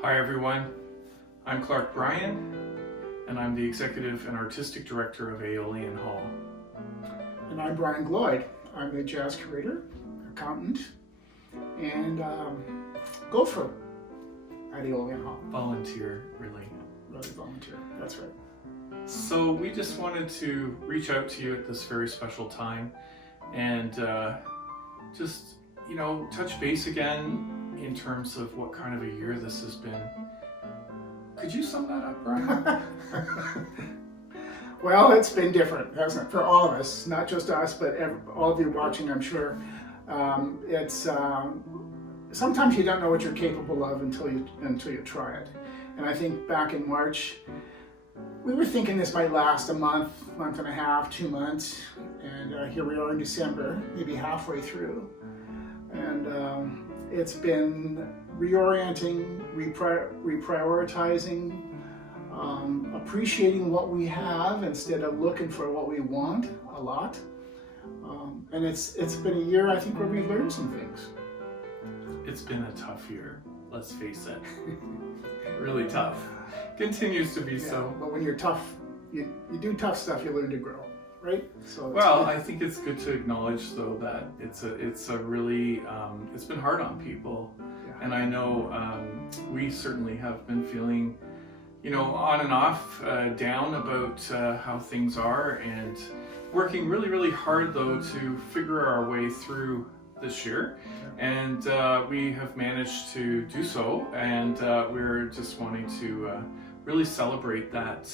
Hi everyone, I'm Clark Bryan, and I'm the Executive and Artistic Director of Aeolian Hall. And I'm Brian Gloyd. I'm the jazz curator, accountant, and gopher at Aeolian Hall. Volunteer, really. Really volunteer, that's right. So we just wanted to reach out to you at this very special time and just, touch base again in terms of what kind of a year this has been. Could you sum that up, Brian? Well, it's been different, hasn't it, for all of us, not just us, but all of you watching, I'm sure. Sometimes you don't know what you're capable of until you try it. And I think back in March, we were thinking this might last a month and a half, 2 months, and here we are in December, maybe halfway through. And it's been reorienting, reprioritizing, appreciating what we have instead of looking for what we want a lot. And it's been a year, I think, where we've learned some things. It's been a tough year, let's face it. Really tough. Continues to be so. But when you're tough, you do tough stuff, you learn to grow, right? So well, I think it's good to acknowledge though that it's a really it's been hard on people, and I know we certainly have been feeling, on and off, down about how things are, and working really, really hard though to figure our way through this year, and we have managed to do so, and we're just wanting to really celebrate that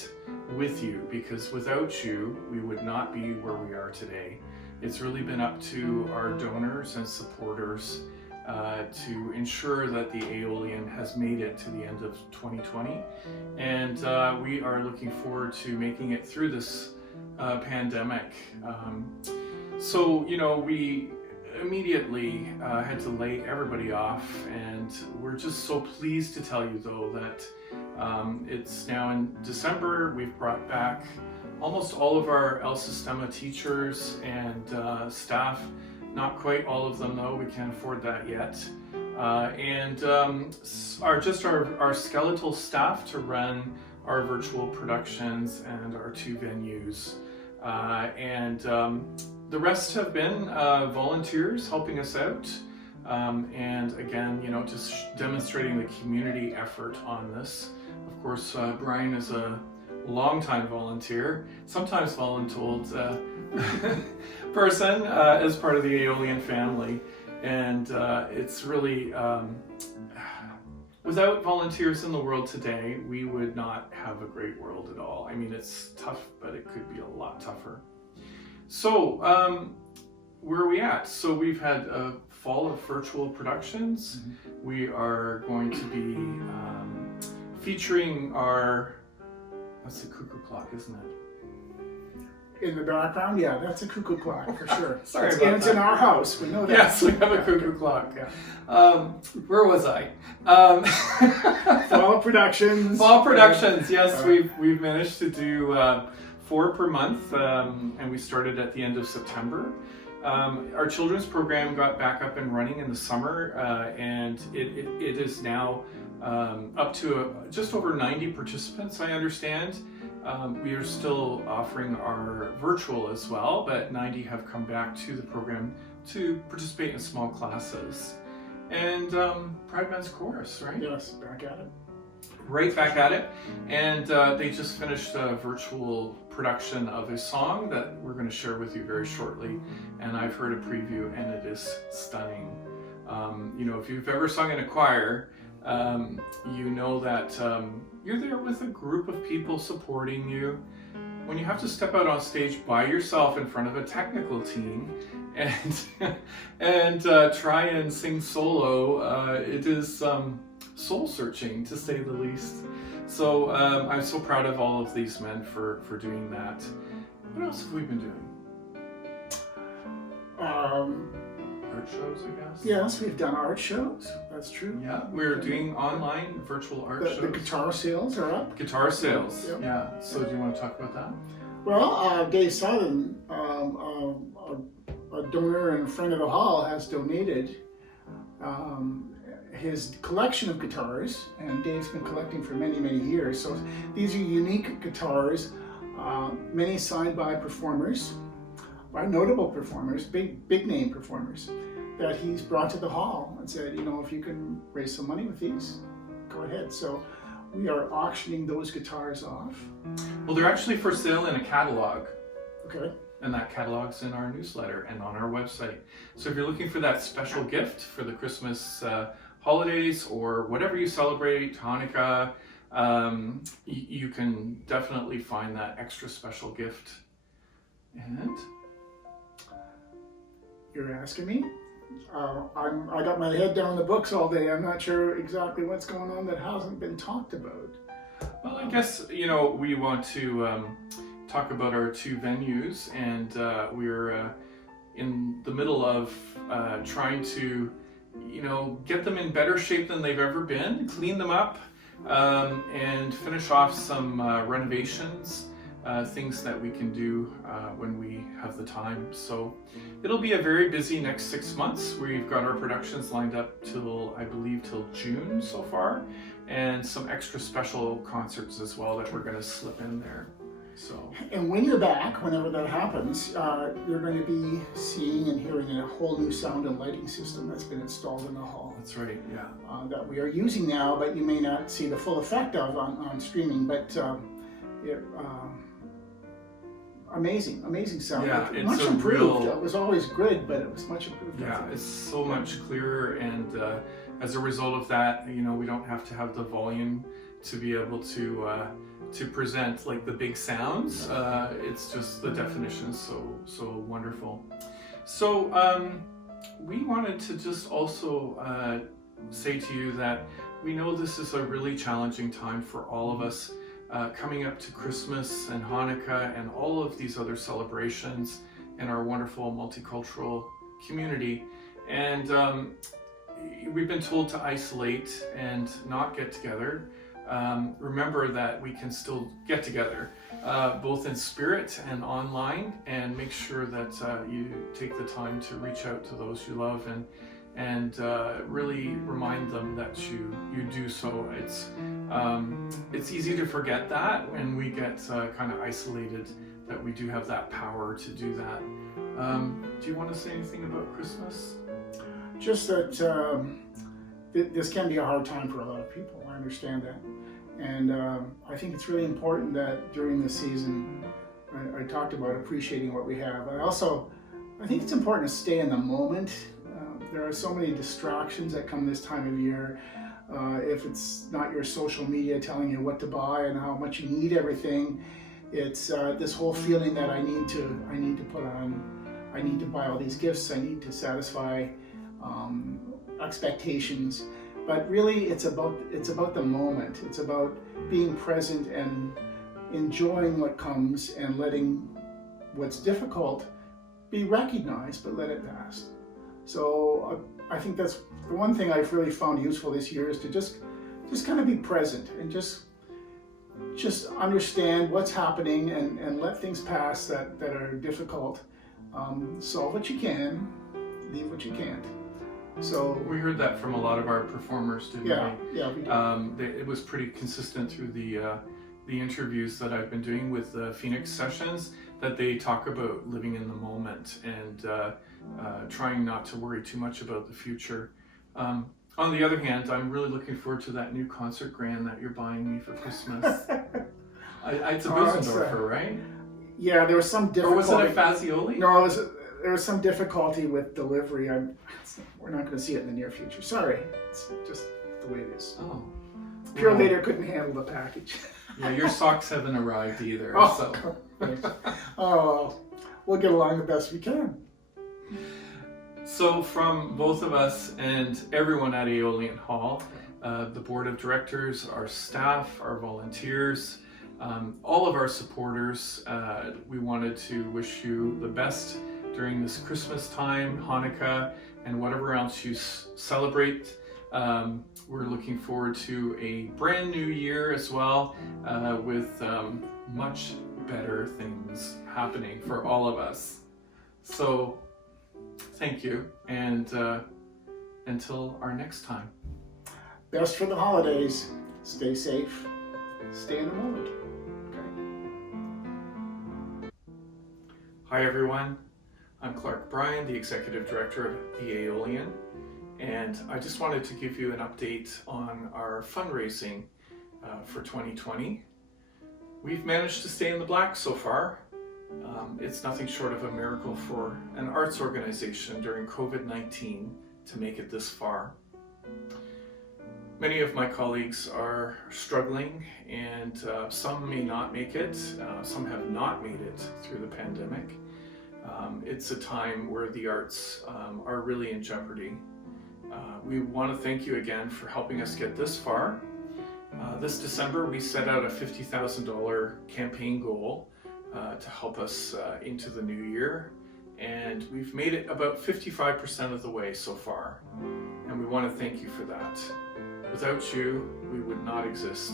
with you, because without you we would not be where we are today. It's really been up to our donors and supporters to ensure that the Aeolian has made it to the end of 2020, and we are looking forward to making it through this pandemic. So we immediately had to lay everybody off, and we're just so pleased to tell you though that it's now in December. We've brought back almost all of our El Sistema teachers and staff. Not quite all of them though, we can't afford that yet. And our skeletal staff to run our virtual productions and our 2 venues. The rest have been volunteers helping us out, and again, just demonstrating the community effort on this. Of course, Brian is a longtime volunteer, sometimes voluntold person as part of the Aeolian family, and it's really, without volunteers in the world today, we would not have a great world at all. I mean, it's tough, but it could be a lot tougher. So, where are we at? So we've had a fall of virtual productions. Mm-hmm. We are going to be featuring that's a cuckoo clock, isn't it? In the background, yeah, that's a cuckoo clock for sure. Sorry about that. It's in our house, we know that. Yes, we have a cuckoo clock. Yeah. Where was I? Fall productions. Fall productions, yes, we've managed to do 4 per month, and we started at the end of September. Our children's program got back up and running in the summer, and it is now up to just over 90 participants, I understand. We are still offering our virtual as well, but 90 have come back to the program to participate in small classes. And Pride Men's Chorus, right? Yes, back at it. Right back at it, and they just finished a virtual production of a song that we're going to share with you very shortly, and I've heard a preview and it is stunning. If you've ever sung in a choir, you know that you're there with a group of people supporting you. When you have to step out on stage by yourself in front of a technical team and try and sing solo, it is soul-searching, to say the least. So I'm so proud of all of these men for doing that. What else have we been doing? Art shows, I guess? Yes, we've done art shows. That's true. Yeah, we're doing online virtual art shows. The guitar sales are up. Guitar sales, Yep. Yeah. So do you want to talk about that? Well, Dave Sutton, a donor and friend of the hall, has donated his collection of guitars, and Dave's been collecting for many, many years. So these are unique guitars, many signed by performers, by notable performers, big name performers, that he's brought to the hall and said, if you can raise some money with these, go ahead. So we are auctioning those guitars off. Well, they're actually for sale in a catalog. Okay. And that catalog's in our newsletter and on our website. So if you're looking for that special gift for the Christmas holidays or whatever you celebrate, Hanukkah, you can definitely find that extra special gift. And you're asking me? I got my head down in the books all day. I'm not sure exactly what's going on that hasn't been talked about. Well, I guess, we want to talk about our two venues, and we're in the middle of trying to, get them in better shape than they've ever been, clean them up, and finish off some renovations, things that we can do when we have the time. So it'll be a very busy next 6 months. We've got our productions lined up till June so far, and some extra special concerts as well that we're going to slip in there. So. And when you're back, whenever that happens, you're going to be seeing and hearing a whole new sound and lighting system that's been installed in the hall. That's right, yeah. That we are using now, but you may not see the full effect of on streaming. But amazing sound. Yeah, it's much improved. It was always good, but it was much improved. Yeah, it's so much clearer, and as a result of that, we don't have to have the volume to be able to present like the big sounds. It's just the definition is so wonderful. So we wanted to just also say to you that we know this is a really challenging time for all of us, coming up to Christmas and Hanukkah and all of these other celebrations in our wonderful multicultural community. And we've been told to isolate and not get together. Remember that we can still get together, both in spirit and online, and make sure that you take the time to reach out to those you love and really remind them that you do so. It's easy to forget that when we get kind of isolated, that we do have that power to do that. Do you want to say anything about Christmas? Just that this can be a hard time for a lot of people. I understand that. And I think it's really important that during this season, I talked about appreciating what we have. I think it's important to stay in the moment. There are so many distractions that come this time of year. If it's not your social media telling you what to buy and how much you need everything, it's this whole feeling that I need to buy all these gifts. I need to satisfy expectations. But really, it's about the moment. It's about being present and enjoying what comes and letting what's difficult be recognized, but let it pass. So I think that's the one thing I've really found useful this year, is to just kind of be present and just understand what's happening and let things pass that are difficult. Solve what you can, leave what you can't. So we heard that from a lot of our performers, didn't we? Yeah, we did. It was pretty consistent through the interviews that I've been doing with the Phoenix sessions, that they talk about living in the moment and trying not to worry too much about the future. On the other hand, I'm really looking forward to that new concert grand that you're buying me for Christmas. It's a Busendorfer, right? Yeah, there was some difficulty. Or was it a Fazioli? No, there was some difficulty with delivery. We're not going to see it in the near future. Sorry, it's just the way it is. Oh. Pure Later couldn't handle the package. Yeah, your socks haven't arrived either. Oh, so. We'll get along the best we can. So from both of us and everyone at Aeolian Hall, the board of directors, our staff, our volunteers, all of our supporters, we wanted to wish you the best during this Christmas time, Hanukkah, and whatever else you celebrate. We're looking forward to a brand new year as well, with much better things happening for all of us. So thank you, and until our next time. best for the holidays. Stay safe. Stay in the moment. Okay? Hi everyone, I'm Clark Bryan, the Executive Director of the Aeolian, and I just wanted to give you an update on our fundraising for 2020. We've managed to stay in the black so far. It's nothing short of a miracle for an arts organization during COVID-19 to make it this far. Many of my colleagues are struggling, and some may not make it. Some have not made it through the pandemic. It's a time where the arts are really in jeopardy. We want to thank you again for helping us get this far. This December, we set out a $50,000 campaign goal to help us into the new year, and we've made it about 55% of the way so far, and we want to thank you for that. Without you, we would not exist.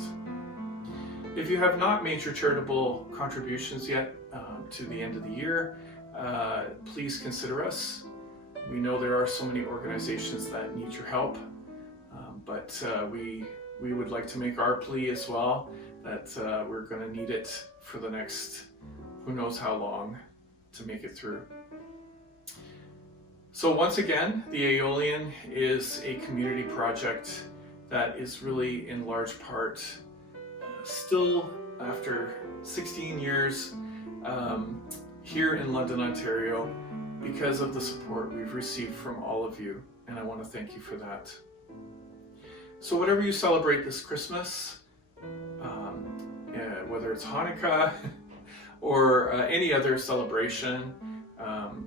If you have not made your charitable contributions yet to the end of the year, please consider us. We know there are so many organizations that need your help, but we would like to make our plea as well that we're going to need it for the next who knows how long to make it through. So once again, the Aeolian is a community project that is really in large part still, after 16 years, here in London, Ontario, because of the support we've received from all of you, and I want to thank you for that. So whatever you celebrate this Christmas, whether it's Hanukkah or any other celebration,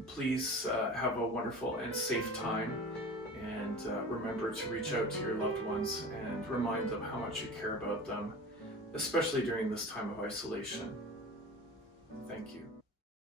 please have a wonderful and safe time, and remember to reach out to your loved ones and remind them how much you care about them, especially during this time of isolation. Thank you.